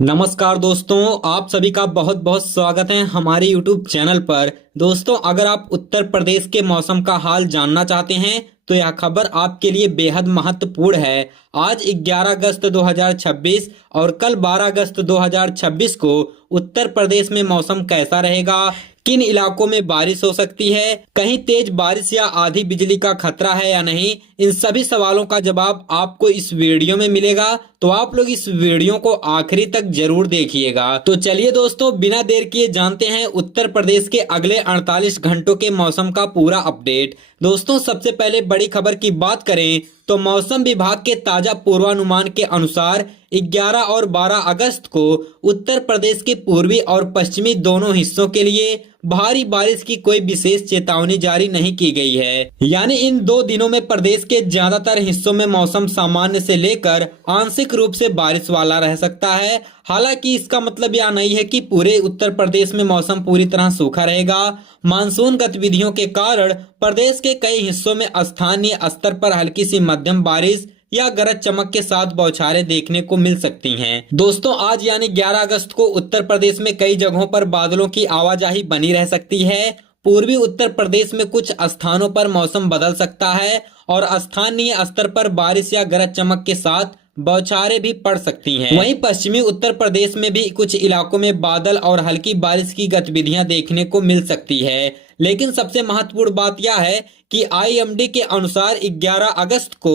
नमस्कार दोस्तों, आप सभी का बहुत बहुत स्वागत है हमारे YouTube चैनल पर। दोस्तों, अगर आप उत्तर प्रदेश के मौसम का हाल जानना चाहते हैं तो यह खबर आपके लिए बेहद महत्वपूर्ण है। आज 11 अगस्त 2026 और कल 12 अगस्त 2026 को उत्तर प्रदेश में मौसम कैसा रहेगा, किन इलाकों में बारिश हो सकती है, कहीं तेज बारिश या आधी बिजली का खतरा है या नहीं, इन सभी सवालों का जवाब आपको इस वीडियो में मिलेगा। तो आप लोग इस वीडियो को आखिरी तक जरूर देखिएगा। तो चलिए दोस्तों, बिना देर किए जानते हैं उत्तर प्रदेश के अगले 48 घंटों के मौसम का पूरा अपडेट। दोस्तों, सबसे पहले बड़ी खबर की बात करें तो मौसम विभाग के ताजा पूर्वानुमान के अनुसार 11 और 12 अगस्त को उत्तर प्रदेश के पूर्वी और पश्चिमी दोनों हिस्सों के लिए भारी बारिश की कोई विशेष चेतावनी जारी नहीं की गई है। यानी इन 2 दिनों में प्रदेश के ज्यादातर हिस्सों में मौसम सामान्य से लेकर आंशिक रूप से बारिश वाला रह सकता है। हालांकि इसका मतलब यह नहीं है कि पूरे उत्तर प्रदेश में मौसम पूरी तरह सूखा रहेगा। मानसून गतिविधियों के कारण प्रदेश के कई हिस्सों में स्थानीय स्तर पर हल्की सी मध्यम बारिश या गरज चमक के साथ बौछारें देखने को मिल सकती हैं। दोस्तों, आज यानी 11 अगस्त को उत्तर प्रदेश में कई जगहों पर बादलों की आवाजाही बनी रह सकती है। पूर्वी उत्तर प्रदेश में कुछ स्थानों पर मौसम बदल सकता है और स्थानीय स्तर पर बारिश या गरज चमक के साथ बौछारें भी पड़ सकती हैं। वहीं पश्चिमी उत्तर प्रदेश में भी कुछ इलाकों में बादल और हल्की बारिश की गतिविधियां देखने को मिल सकती है। लेकिन सबसे महत्वपूर्ण बात यह है कि आईएमडी के अनुसार 11 अगस्त को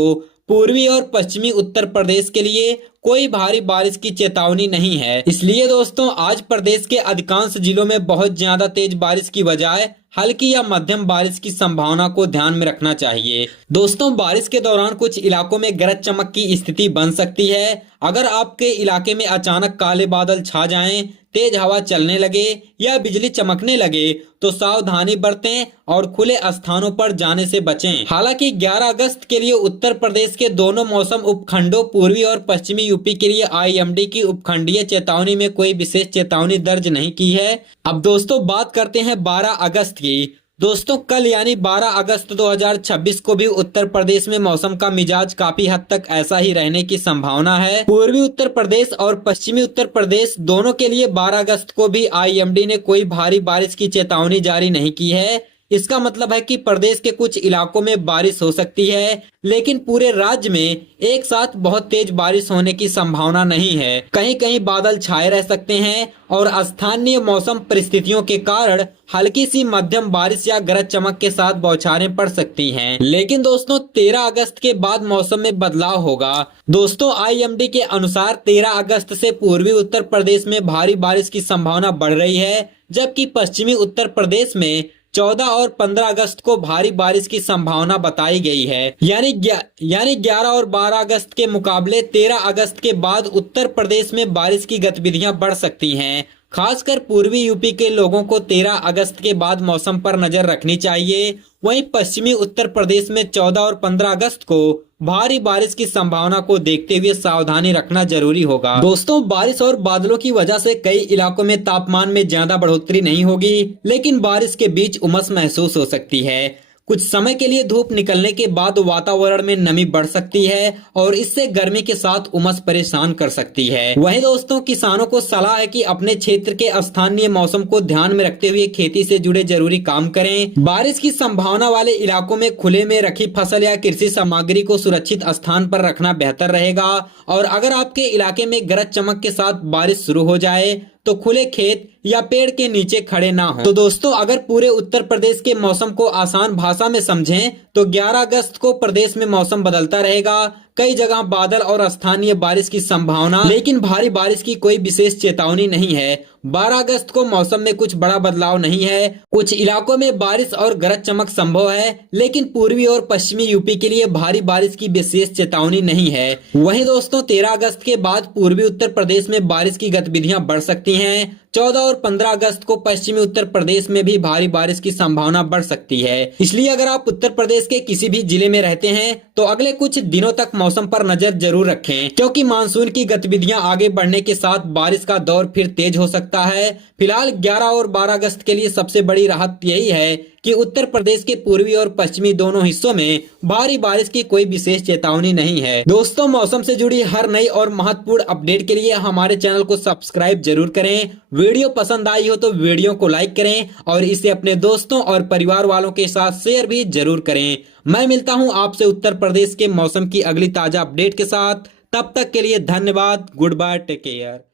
पूर्वी और पश्चिमी उत्तर प्रदेश के लिए कोई भारी बारिश की चेतावनी नहीं है। इसलिए दोस्तों, आज प्रदेश के अधिकांश जिलों में बहुत ज्यादा तेज बारिश की बजाय हल्की या मध्यम बारिश की संभावना को ध्यान में रखना चाहिए। दोस्तों, बारिश के दौरान कुछ इलाकों में गरज चमक की स्थिति बन सकती है। अगर आपके इलाके में अचानक काले बादल छा जाएं, तेज हवा चलने लगे या बिजली चमकने लगे तो सावधानी बरतें और खुले स्थानों पर जाने से बचें। हालांकि 11 अगस्त के लिए उत्तर प्रदेश के दोनों मौसम उपखंडों पूर्वी और पश्चिमी यूपी के लिए आईएमडी की उपखंडीय चेतावनी में कोई विशेष चेतावनी दर्ज नहीं की है। अब दोस्तों, बात करते हैं 12 अगस्त की। दोस्तों, कल यानी 12 अगस्त 2026 को भी उत्तर प्रदेश में मौसम का मिजाज काफी हद तक ऐसा ही रहने की संभावना है। पूर्वी उत्तर प्रदेश और पश्चिमी उत्तर प्रदेश दोनों के लिए 12 अगस्त को भी आईएमडी ने कोई भारी बारिश की चेतावनी जारी नहीं की है। इसका मतलब है कि प्रदेश के कुछ इलाकों में बारिश हो सकती है, लेकिन पूरे राज्य में एक साथ बहुत तेज बारिश होने की संभावना नहीं है। कहीं कहीं बादल छाए रह सकते हैं और स्थानीय मौसम परिस्थितियों के कारण हल्की सी मध्यम बारिश या गरज चमक के साथ बौछारें पड़ सकती हैं। लेकिन दोस्तों, 13 अगस्त के बाद मौसम में बदलाव होगा। दोस्तों, आईएमडी के अनुसार 13 अगस्त से पूर्वी उत्तर प्रदेश में भारी बारिश की संभावना बढ़ रही है, जबकि पश्चिमी उत्तर प्रदेश में 14 और 15 अगस्त को भारी बारिश की संभावना बताई गई है। यानी 11 और 12 अगस्त के मुकाबले 13 अगस्त के बाद उत्तर प्रदेश में बारिश की गतिविधियां बढ़ सकती हैं। खासकर पूर्वी यूपी के लोगों को 13 अगस्त के बाद मौसम पर नजर रखनी चाहिए। वहीं पश्चिमी उत्तर प्रदेश में 14 और 15 अगस्त को भारी बारिश की संभावना को देखते हुए सावधानी रखना जरूरी होगा। दोस्तों, बारिश और बादलों की वजह से कई इलाकों में तापमान में ज्यादा बढ़ोतरी नहीं होगी, लेकिन बारिश के बीच उमस महसूस हो सकती है। कुछ समय के लिए धूप निकलने के बाद वातावरण में नमी बढ़ सकती है और इससे गर्मी के साथ उमस परेशान कर सकती है। वहीं दोस्तों, किसानों को सलाह है कि अपने क्षेत्र के स्थानीय मौसम को ध्यान में रखते हुए खेती से जुड़े जरूरी काम करें। बारिश की संभावना वाले इलाकों में खुले में रखी फसल या कृषि सामग्री को सुरक्षित स्थान पर रखना बेहतर रहेगा। और अगर आपके इलाके में गरज चमक के साथ बारिश शुरू हो जाए तो खुले खेत या पेड़ के नीचे खड़े ना हो। तो दोस्तों, अगर पूरे उत्तर प्रदेश के मौसम को आसान भाषा में समझें तो 11 अगस्त को प्रदेश में मौसम बदलता रहेगा। कई जगह बादल और स्थानीय बारिश की संभावना, लेकिन भारी बारिश की कोई विशेष चेतावनी नहीं है। 12 अगस्त को मौसम में कुछ बड़ा बदलाव नहीं है। कुछ इलाकों में बारिश और गरज चमक संभव है, लेकिन पूर्वी और पश्चिमी यूपी के लिए भारी बारिश की विशेष चेतावनी नहीं है। वहीं दोस्तों, 13 अगस्त के बाद पूर्वी उत्तर प्रदेश में बारिश की गतिविधियां बढ़ सकती हैं। 14 और 15 अगस्त को पश्चिमी उत्तर प्रदेश में भी भारी बारिश की संभावना बढ़ सकती है। इसलिए अगर आप उत्तर प्रदेश के किसी भी जिले में रहते हैं तो अगले कुछ दिनों तक मौसम पर नजर जरूर रखें, क्योंकि मानसून की गतिविधियां आगे बढ़ने के साथ बारिश का दौर फिर तेज हो सकता है। फिलहाल 11 और 12 अगस्त के लिए सबसे बड़ी राहत यही है कि उत्तर प्रदेश के पूर्वी और पश्चिमी दोनों हिस्सों में भारी बारिश की कोई विशेष चेतावनी नहीं है। दोस्तों, मौसम से जुड़ी हर नई और महत्वपूर्ण अपडेट के लिए हमारे चैनल को सब्सक्राइब जरूर करें। वीडियो पसंद आई हो तो वीडियो को लाइक करें और इसे अपने दोस्तों और परिवार वालों के साथ शेयर भी जरूर करें। मैं मिलता हूं आपसे उत्तर प्रदेश के मौसम की अगली ताजा अपडेट के साथ। तब तक के लिए धन्यवाद। Goodbye, take care.